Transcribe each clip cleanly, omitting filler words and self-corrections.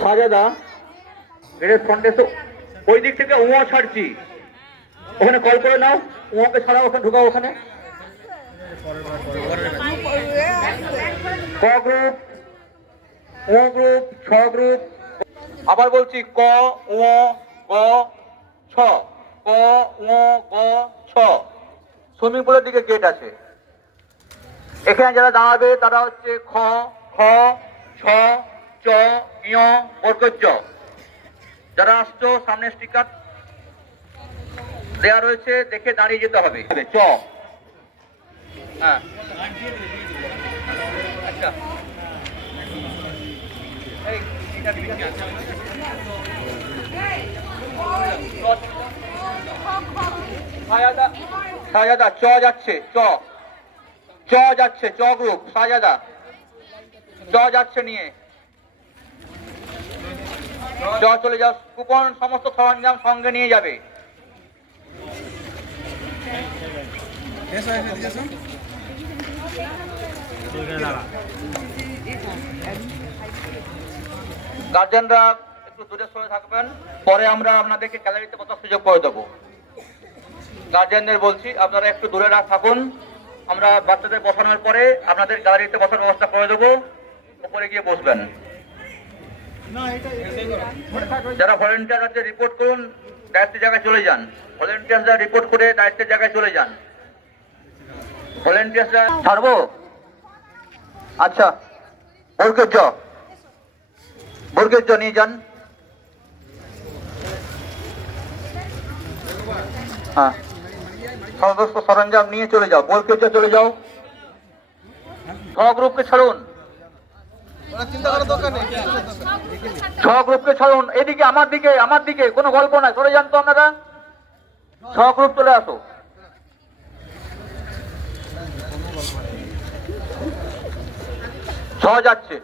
শাহজাদা গেটের ফ্রন্টে এসো। ওই দিক থেকে উঁয়া ছাড়ছি, ওখানে কল করে নাও, উঁয়াকে ছাড়াও, ওখানে ঢুকাও। ওখানে ক গ্রুপ, ও গ্রুপ, ছ গ্রুপ। আবার বলছি ক ও গ ছ, ক ও গ ছ। সুইমিং পুলের দিকে গেট আছে। এখানে যারা দাঁড়াবে তারা হচ্ছে খ, খ, ছ, চ, ইয়, বর্গজ। যারা আসছো সামনে স্টিকার দেওয়া রয়েছে, দেখে দাঁড়িয়ে যেতে হবে। চ, হ্যাঁ, আচ্ছা, শাহজাদা চ যাচ্ছে, চ, চ যাচ্ছে, চ গ্রুপ, শাহজাদা চ যাচ্ছে নিয়ে চ চলে যাও। কুপন সমস্ত সরঞ্জাম সঙ্গে নিয়ে যাবে। গার্জেনরা একটু দূরে সরে থাকবেন, পরে আমরা আপনাদেরকে গ্যালারিতে বসার সুযোগ করে দেবো। গার্জেনদের বলছি আপনারা একটু দূরে থাকুন, আমরা বাচ্চাদের বসানোর পরে আপনাদের গ্যালারিতে বসার ব্যবস্থা করে দেবো, উপরে গিয়ে বসবেন। যারা ভলেন্টিয়ার আছে রিপোর্ট করুন, দায়িত্বের জায়গায় চলে যান। ভলেন্টিয়াররা রিপোর্ট করে দায়িত্বের জায়গায় চলে যান। ভলেন্টিয়াররা ছাড়বো, আচ্ছা, বর্গের জ নিয়ে যান। হ্যাঁ, সমস্ত সরঞ্জাম নিয়ে চলে যাও, বর্গের জ চলে যাও। ছ গ্রুপকে ছাড়ুন, ছ গ্রুপকে ছাড়ুন। এদিকে আমার দিকে, আমার দিকে, কোনো গল্প নাই, সরে যান তো আপনারা। ছ গ্রুপ চলে আসো। ছ যাচ্ছে,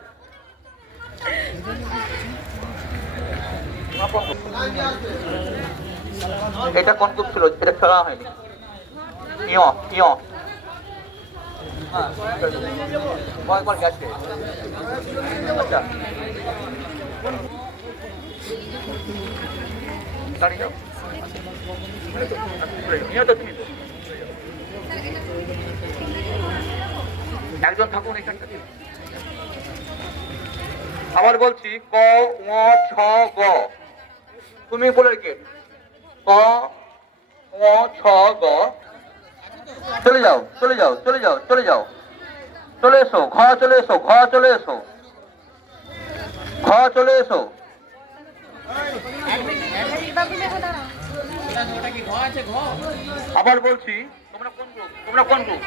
এটা কোন গ্রুপ ছিল? এটা খেলা হয়নি। ইয় ইয় কয়েকবার গেছে। আচ্ছা, দাঁড়িয়ে যাও। একজন থাকুন এখানটাতে। আবার বলছি ক ও ছ গ, তুমি বলে গেট ক ও ছ গ। চলে যাও, চলে যাও, চলে যাও, চলে যাও, চলে এসো। ঘ চলে এসো, ঘ চলে এসো, ঘ চলে এসো। আবার বলছি তোমরা কোন গ্রুপ, তোমরা কোন গ্রুপ?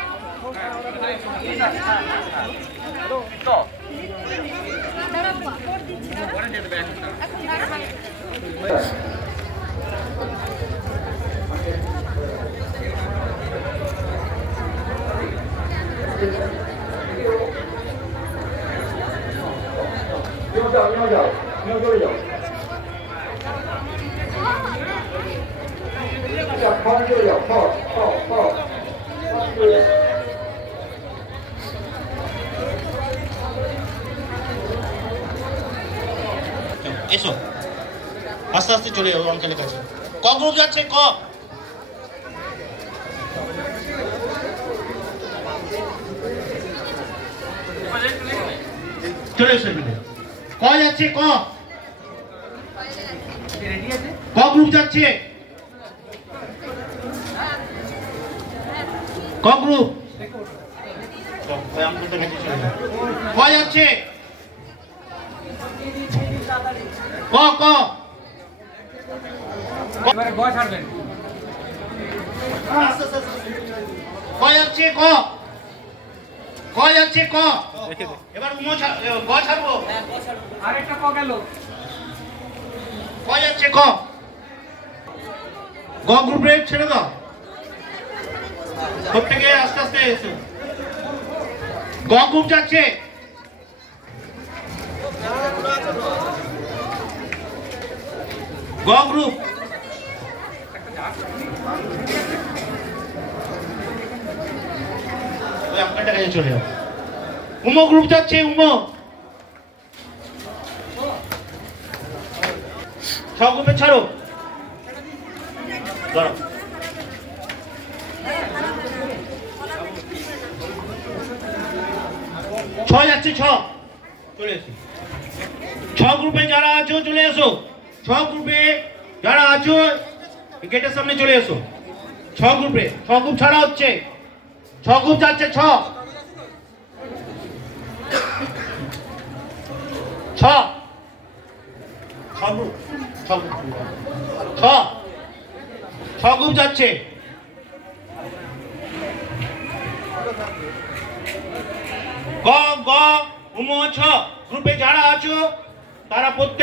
এসো, আস্তে আস্তে চলে যাবো অঞ্চলের কাছে। ক গ্রুপ যাচ্ছে, ক, চলে এসো। ক যাচ্ছে, ক, ক গ্রুপ যাচ্ছে, ক গ্রুপ, ক যাচ্ছে, ক, ক, ক যাচ্ছে, ক, ক যাচ্ছে, ক। এবার গ ছাড়বো, আরেকটা ক গেল। ক যাচ্ছে, ক, গ গ্রুপে ছেড়ে দাও, প্রত্যেকে আস্তে আস্তে এসো। গ গ্রুপ যাচ্ছে, গ গ্রুপ, ওই আঙ্কেলটার কাছে চলে যাও। উমো গ্রুপ যাচ্ছে, উমো। ছ গ্রুপে ছাড়ো, ধরো। ছ যাচ্ছে, ছ চলে এসো। ছ গ্রুপে যারা আছো চলে এসো। ছ গ্রুপে যারা আছো গেটের সামনে চলে এসো। ছ গ্রুপে, ছ গ্রুপ ছাড়া হচ্ছে। ছ গ্রুপ যাচ্ছে, ছ ছ ছ গ্রুপ, ছ গ্রুপ, ছ ছ গ্রুপ যাচ্ছে। গ গ উম ছ গ্রুপে যারা আছো তারা প্রত্যেক